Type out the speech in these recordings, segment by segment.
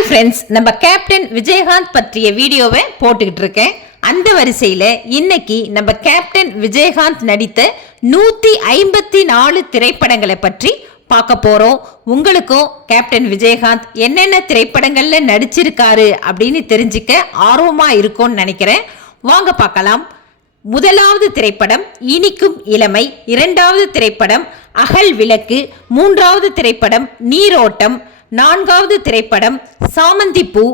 Hi friends நம்ம captain Vijayakanth பற்றிய வீடியோவை போட்டுக்கிட்டு இருக்கேன். அந்த வரிசையில் இன்னைக்கு நம்ம கேப்டன் விஜயகாந்த் நடித்த நூற்றி ஐம்பத்தி நாலு திரைப்படங்களை பற்றி பார்க்க போகிறோம் உங்களுக்கும் கேப்டன் விஜயகாந்த் என்னென்ன திரைப்படங்களில் நடிச்சிருக்காரு அப்படின்னு தெரிஞ்சுக்க ஆர்வமாக இருக்கும்னு நினைக்கிறேன். வாங்க பார்க்கலாம். முதலாவது திரைப்படம் இனிக்கும் இளமை. இரண்டாவது திரைப்படம் அகல் விளக்கு. மூன்றாவது திரைப்படம் நீரோட்டம். நான்காவது திரைப்படம் சாமந்தி பூ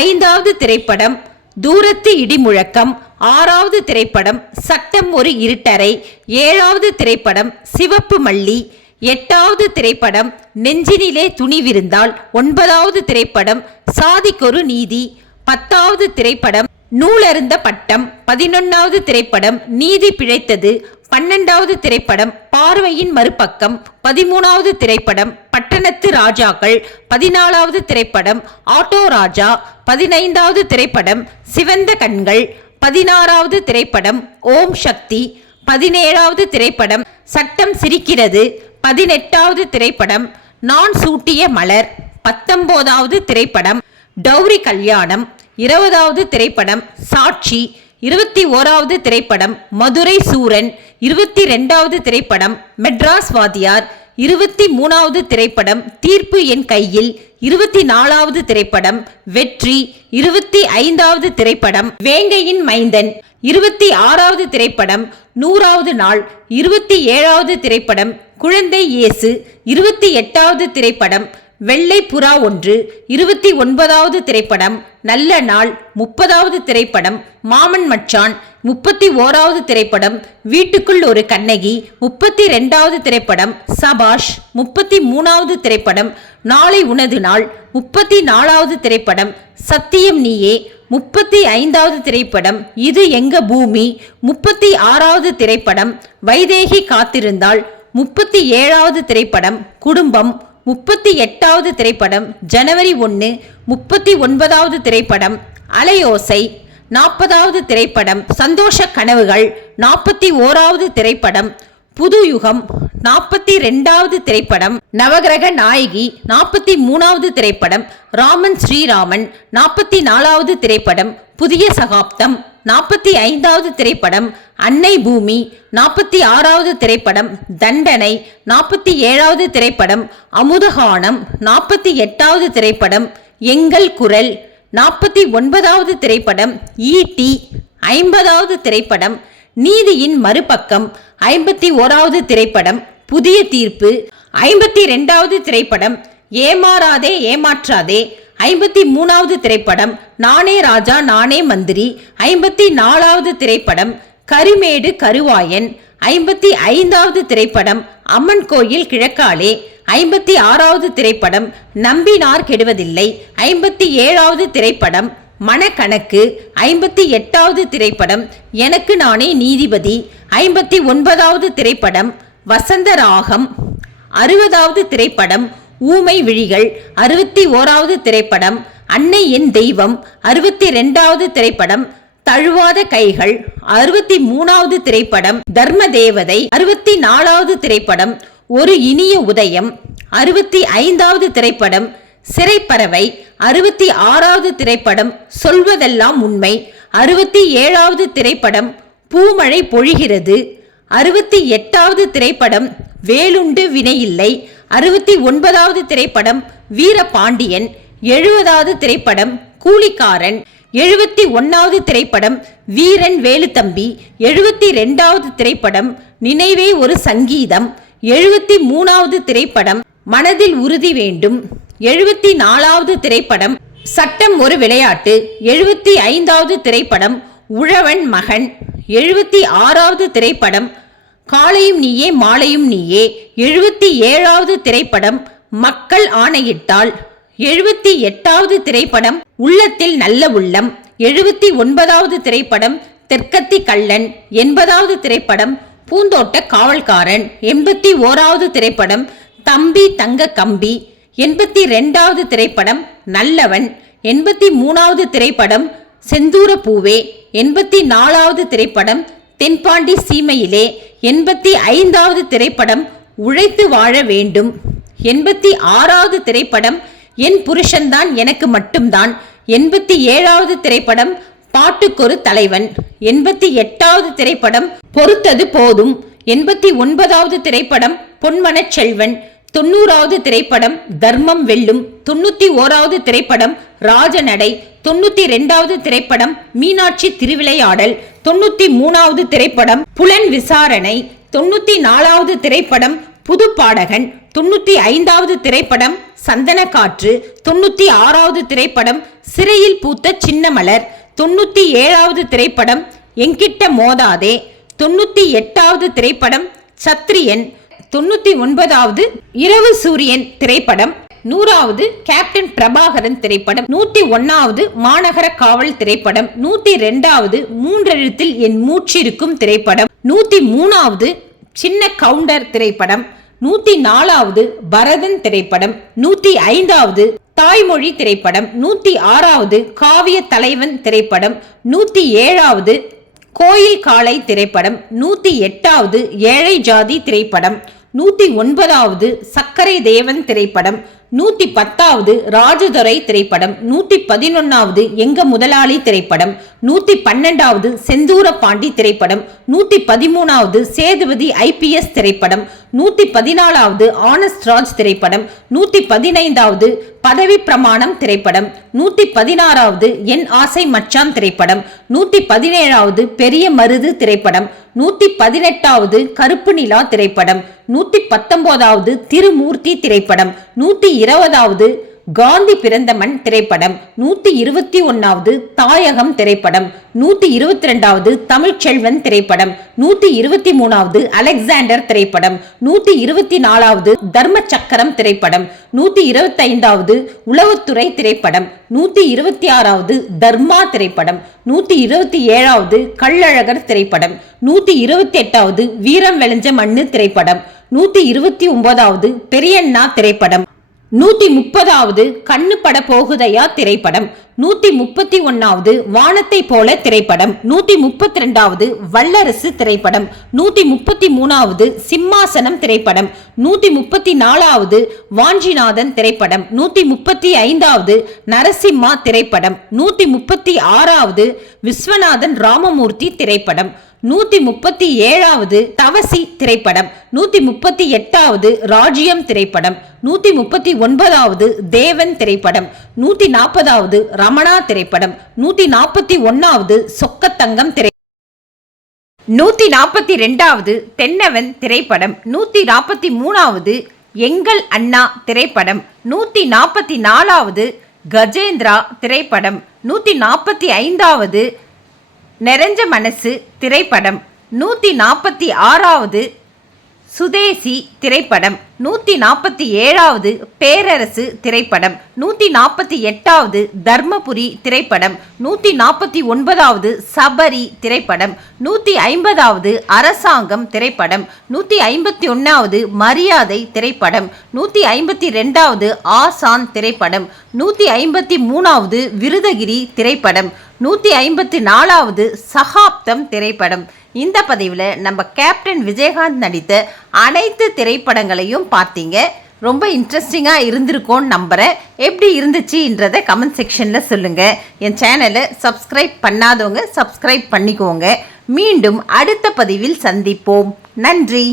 ஐந்தாவது திரைப்படம் தூரத்து இடிமுழக்கம் ஆறாவது திரைப்படம் சட்டம் ஒரு இருட்டறை ஏழாவது திரைப்படம் சிவப்பு மல்லி எட்டாவது திரைப்படம் நெஞ்சினிலே துணிவிருந்தால் ஒன்பதாவது திரைப்படம் சாதிக்கொரு நீதி பத்தாவது திரைப்படம் நூலருந்த பட்டம் பதினொன்னாவது திரைப்படம் நீதி பிழைத்தது பன்னெண்டாவது திரைப்படம் பார்வையின் மறுபக்கம் பதிமூணாவது திரைப்படம் பட்டணத்து ராஜாக்கள் பதினாலாவது திரைப்படம் ஆட்டோ ராஜா பதினைந்தாவது திரைப்படம் சிவந்த கண்கள் பதினாறாவது திரைப்படம் ஓம் சக்தி பதினேழாவது திரைப்படம் சட்டம் சிரிக்கிறது பதினெட்டாவது திரைப்படம் நான் சூட்டிய மலர் பத்தொன்பதாவது திரைப்படம் டௌரி கல்யாணம் இருபதாவது திரைப்படம் சாட்சி இருபத்தி ஓராவது திரைப்படம் மதுரை சூரன் இருபத்தி ரெண்டாவது திரைப்படம் மெட்ராஸ் வாதியார் இருபத்தி மூணாவது திரைப்படம் தீர்ப்பு என் கையில் இருபத்தி நாலாவது திரைப்படம் வெற்றி இருபத்தி ஐந்தாவது திரைப்படம் வேங்கையின் மைந்தன் இருபத்தி ஆறாவது திரைப்படம் நூறாவது நாள் இருபத்தி ஏழாவது திரைப்படம் குழந்தை இயேசு இருபத்தி எட்டாவது திரைப்படம் வெள்ளை புறா ஒன்று இருபத்தி ஒன்பதாவது திரைப்படம் நல்ல நாள் முப்பதாவது திரைப்படம் மாமன் மச்சான் முப்பத்தி ஓராவது திரைப்படம் வீட்டுக்குள் ஒரு கண்ணகி. முப்பத்தி ரெண்டாவது திரைப்படம் சபாஷ். முப்பத்தி மூணாவது திரைப்படம் நாளை உனது நாள். முப்பத்தி நாலாவது திரைப்படம் சத்தியம் நீயே. முப்பத்தி ஐந்தாவது திரைப்படம் இது எங்க பூமி? முப்பத்தி ஆறாவது திரைப்படம் வைதேகி காத்திருந்தாள். முப்பத்தி ஏழாவது திரைப்படம் குடும்பம். முப்பத்தி எட்டாவது திரைப்படம் ஜனவரி ஒன்று முப்பத்தி ஒன்பதாவது திரைப்படம் அலையோசை. நாற்பதாவது திரைப்படம் சந்தோஷ கனவுகள். நாற்பத்தி ஓராவது திரைப்படம் புது யுகம் நாற்பத்தி ரெண்டாவது திரைப்படம் நவகிரக நாயகி. நாற்பத்தி மூணாவது திரைப்படம் ராமன் ஸ்ரீராமன். நாற்பத்தி நாலாவது திரைப்படம் புதிய சகாப்தம். நாற்பத்தி ஐந்தாவது திரைப்படம் அன்னை பூமி. நாற்பத்தி ஆறாவது திரைப்படம் தண்டனை. நாற்பத்தி ஏழாவது திரைப்படம் அமுதகானம். நாற்பத்தி எட்டாவது திரைப்படம் எங்கள் குரல். நாற்பத்தி ஒன்பதாவது திரைப்படம் ஈட்டி ஐம்பதாவது திரைப்படம் நீதியின் மறுபக்கம் ஐம்பத்தி ஓராவது திரைப்படம் புதிய தீர்ப்பு ஐம்பத்தி ரெண்டாவது திரைப்படம் ஏமாறாதே ஏமாற்றாதே ஐம்பத்தி மூணாவது திரைப்படம் நானே ராஜா நானே மந்திரி ஐம்பத்தி நாலாவது திரைப்படம் கரிமேடு கருவாயன் ஐம்பத்தி ஐந்தாவது திரைப்படம் அம்மன் கோயில் கிழக்காலே ஐம்பத்தி ஆறாவது திரைப்படம் நம்பினார் கெடுவதில்லை. ஐம்பத்தி ஏழாவது திரைப்படம் மனக்கணக்கு. ஐம்பத்தி எட்டாவது திரைப்படம் எனக்கு நானே நீதிபதி. ஐம்பத்தி ஒன்பதாவது திரைப்படம் வசந்த ராகம் அறுபதாவது திரைப்படம் ஊமை விழிகள். அறுபத்தி ஓராவது திரைப்படம் அன்னை என் தெய்வம். அறுபத்தி ரெண்டாவது திரைப்படம் தழுவாத கைகள். அறுபத்தி மூணாவது திரைப்படம் தர்ம தேவதை. அறுபத்தி நாலாவது திரைப்படம் ஒரு இனிய உதயம் அறுபத்தி ஐந்தாவது திரைப்படம் சிறைப்பறவை அறுபத்தி ஆறாவது திரைப்படம் சொல்வதெல்லாம் உண்மை அறுபத்தி ஏழாவது திரைப்படம் பூமழை பொழிகிறது அறுபத்தி எட்டாவது திரைப்படம் வேலுண்டு வினையில்லை அறுபத்தி ஒன்பதாவது திரைப்படம் வீரபாண்டியன் எழுபதாவது திரைப்படம் கூலிக்காரன் எழுபத்தி ஒன்னாவது திரைப்படம் வீரன் வேலுத்தம்பி எழுபத்தி ரெண்டாவது திரைப்படம் நினைவே ஒரு சங்கீதம் எழுபத்தி மூணாவது திரைப்படம் மனதில் உறுதி வேண்டும். எழுபத்தி நாலாவது திரைப்படம் சட்டம் ஒரு விளையாட்டு. எழுபத்தி ஐந்தாவது திரைப்படம் உழவன் மகன். எழுபத்தி ஆறாவது திரைப்படம் காலையும் நீயே மாலையும் நீயே. எழுபத்தி ஏழாவது திரைப்படம் மக்கள் ஆணையிட்டால். எழுபத்தி எட்டாவது திரைப்படம் உள்ளத்தில் நல்ல உள்ளம். எழுபத்தி ஒன்பதாவது திரைப்படம் தெற்கத்தி கள்ளன். எண்பதாவது திரைப்படம் பூந்தோட்ட காவல்காரன் எண்பத்தி ஓராவது திரைப்படம் தம்பி தங்க கம்பி எண்பத்தி ரெண்டாவது திரைப்படம் நல்லவன் எண்பத்தி மூணாவது திரைப்படம் செந்தூர பூவே எண்பத்தி நாலாவது திரைப்படம் தென்பாண்டி சீமையிலே எண்பத்தி ஐந்தாவது திரைப்படம் உழைத்து வாழ வேண்டும். எண்பத்தி ஆறாவது திரைப்படம் என் புருஷன்தான் எனக்கு மட்டும்தான். எண்பத்தி ஏழாவது திரைப்படம் பாட்டுக்கொரு தலைவன். எண்பத்தி எட்டாவது திரைப்படம் பொறுத்தது போதும். எண்பத்தி ஒன்பதாவது திரைப்படம் பொன்மனச் செல்வன். தொண்ணூறாவது திரைப்படம் தர்மம் வெல்லும். தொண்ணூத்தி ஓராவது திரைப்படம் ராஜநடை. தொண்ணூத்தி ரெண்டாவது திரைப்படம் மீனாட்சி திருவிளையாடல். தொண்ணூத்தி மூணாவது திரைப்படம் புலன் விசாரணை. தொண்ணூத்தி நாலாவது திரைப்படம் புது பாடகன் தொண்ணூத்தி ஐந்தாவது திரைப்படம் சந்தன காற்று தொண்ணூத்தி ஆறாவது திரைப்படம் சிறையில் பூத்த சின்ன மலர் தொண்ணூத்தி ஏழாவது திரைப்படம் எங்கிட்ட மோதாதே. தொண்ணூத்தி எட்டாவது திரைப்படம் சத்ரியன். தொண்ணூத்தி ஒன்பதாவது இரவு சூரியன் திரைப்படம். நூறாவது கேப்டன் பிரபாகரன் திரைப்படம். நூத்தி ஒன்னாவது மாநகர காவல் திரைப்படம். நூத்தி ரெண்டாவது மூன்றெழுத்தில் என் மூச்சிருக்கும் திரைப்படம். நூத்தி மூணாவது சின்ன கவுண்டர் திரைப்படம். நூத்தி நாலாவது பரதன் திரைப்படம் நூத்தி ஐந்தாவது தாய்மொழி திரைப்படம் நூத்தி ஆறாவது காவிய தலைவன் திரைப்படம் நூத்தி ஏழாவது கோயில் காளை திரைப்படம் நூத்தி எட்டாவது ஏழை ஜாதி திரைப்படம் நூத்தி ஒன்பதாவது சக்கரை தேவன் திரைப்படம் நூத்தி பத்தாவது ராஜதுரை திரைப்படம் நூத்தி பதினொன்னாவது எங்க முதலாளி திரைப்படம் நூத்தி பன்னெண்டாவது செந்தூர பாண்டி திரைப்படம் நூத்தி பதிமூணாவது சேதுபதி ஐபிஎஸ் திரைப்படம் நூத்தி பதினாலாவது ஆனஸ்ட் ராஜ் திரைப்படம் நூத்தி பதினைந்தாவது பதவி பிரமாணம் திரைப்படம் நூத்தி பதினாறாவது என் ஆசை மச்சான் திரைப்படம் நூத்தி பதினேழாவது பெரிய மருது திரைப்படம் நூத்தி பதினெட்டாவது கருப்பு நிலா திரைப்படம் நூத்தி பத்தொன்பதாவது திருமூர்த்தி திரைப்படம் நூத்தி இருபதாவது காந்தி பிறந்த மண் திரைப்படம் நூத்தி இருபத்தி ஒன்னாவது தாயகம் திரைப்படம் நூத்தி இருபத்தி ரெண்டாவது தமிழ்ச்செல்வன் திரைப்படம் நூத்தி இருபத்தி மூணாவது அலெக்சாண்டர் திரைப்படம் நூத்தி இருபத்தி நாலாவது தர்ம சக்கரம் திரைப்படம் நூத்தி இருபத்தி ஐந்தாவது உளவுத்துறை திரைப்படம் நூத்தி இருபத்தி ஆறாவது தர்மா திரைப்படம் நூத்தி இருபத்தி ஏழாவது கள்ளழகர் திரைப்படம் நூத்தி இருபத்தி எட்டாவது வீரம் விளைஞ்ச மண்ணு திரைப்படம் நூத்தி இருபத்தி ஒன்பதாவது பெரியண்ணா திரைப்படம். நூத்தி முப்பதாவது கண்ணு பட போகுதையா திரைப்படம். நூத்தி முப்பத்தி ஒன்னாவது வானத்தை போல திரைப்படம். நூத்தி முப்பத்தி ரெண்டாவது வல்லரசு திரைப்படம். நூத்தி முப்பத்தி மூணாவது சிம்மாசனம் திரைப்படம். நூத்தி முப்பத்தி நாலாவது வாஞ்சிநாதன் திரைப்படம். நூத்தி முப்பத்தி ஐந்தாவது நரசிம்மா திரைப்படம். நூத்தி முப்பத்தி ஆறாவது விஸ்வநாதன் ராமமூர்த்தி திரைப்படம். நூத்தி முப்பத்தி ஏழாவது தவசி திரைப்படம் நூத்தி முப்பத்தி எட்டாவது ராஜ்யம் திரைப்படம் நூத்தி முப்பத்தி ஒன்பதாவது தேவன் திரைப்படம் நூத்தி நாற்பதாவது ரமணா திரைப்படம் நூத்தி நாற்பத்தி ஒன்னாவது சொக்கத்தங்கம் திரை நூத்தி நாற்பத்தி ரெண்டாவது தென்னவன் திரைப்படம் நூத்தி நாற்பத்தி மூணாவது எங்கள் அண்ணா திரைப்படம் நூத்தி நாற்பத்தி நாலாவது கஜேந்திரா திரைப்படம் நூத்தி நாற்பத்தி ஐந்தாவது நிறைஞ்ச மனசு திரைப்படம். நூற்றி நாற்பத்தி ஆறாவது சுதேசி திரைப்படம். நூற்றி நாற்பத்தி ஏழாவது பேரரசு திரைப்படம். நூற்றி நாற்பத்தி எட்டாவது தர்மபுரி திரைப்படம். நூற்றி நாற்பத்தி ஒன்பதாவது சபரி திரைப்படம். நூற்றி ஐம்பதாவது அரசாங்கம் திரைப்படம். நூற்றி ஐம்பத்தி ஒன்றாவது மரியாதை திரைப்படம். நூற்றி ஐம்பத்தி ரெண்டாவது ஆசான் திரைப்படம். நூற்றி ஐம்பத்தி மூணாவது விருதகிரி திரைப்படம். நூற்றி ஐம்பத்தி நாலாவது சகாப்தம் திரைப்படம். இந்த பதிவில் நம்ம கேப்டன் விஜயகாந்த் நடித்த அனைத்து திரைப்படங்களையும் பார்த்தீங்க. ரொம்ப இன்ட்ரெஸ்டிங்காக இருந்திருக்கோன்னு நம்புகிறேன் எப்படி இருந்துச்சுன்றதை கமெண்ட் செக்ஷனில் சொல்லுங்கள் என் சேனலை சப்ஸ்கிரைப் பண்ணாதவங்க சப்ஸ்கிரைப் பண்ணிக்கோங்க. மீண்டும் அடுத்த பதிவில் சந்திப்போம். நன்றி.